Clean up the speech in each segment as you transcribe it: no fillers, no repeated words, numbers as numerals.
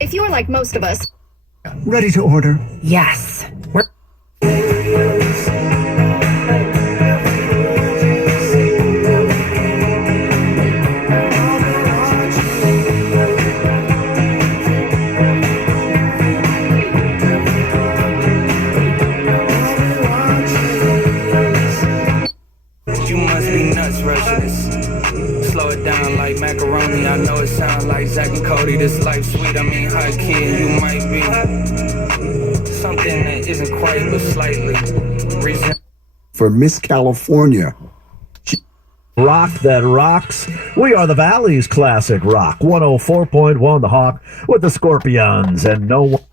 If you're like most of us. Ready to order? Yes. You must be nuts rushing this. Slow it down like macaroni. I know it sounds like Zach and Cody. This life sweet, I mean high key, and you might be something that isn't quite but slightly reason. For Miss California. Rock that rocks. We are the Valley's classic rock. 104.1 The Hawk with the Scorpions and no one.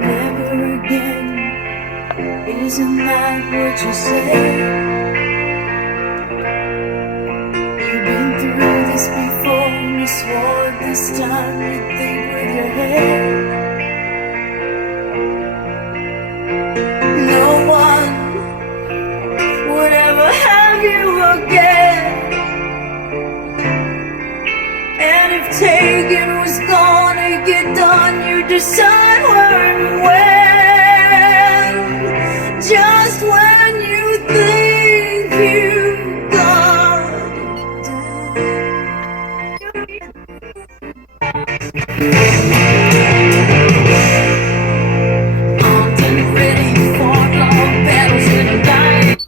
Never again, isn't that what you say? You've been through this before, you swore this time you'd think with your head. No one would ever have you again. And if taken was gonna get done, you decide where and when. Just when you think you got it done. Armed and ready for long battles in the night.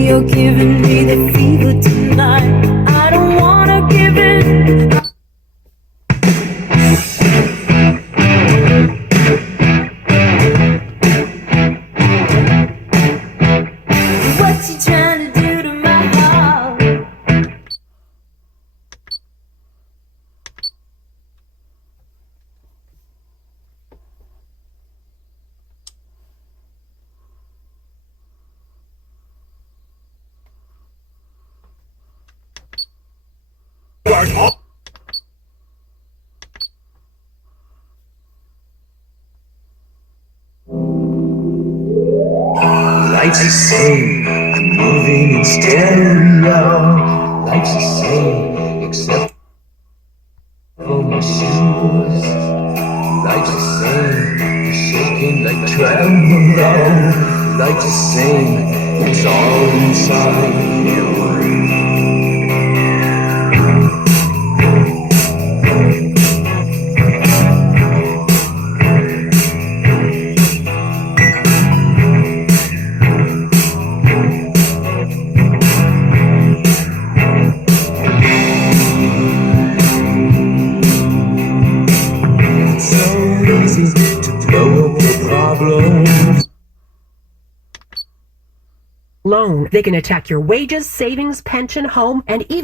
You're giving me the fever tonight. I don't wanna give it. What you trying to do to my heart? Life's the same, I'm moving in stereo. Life's the same, except for my shoes. Life's the same, you're shaking like tremolo. Life's the same, it's all inside you. Loan. They can attack your wages, savings, pension, home, and even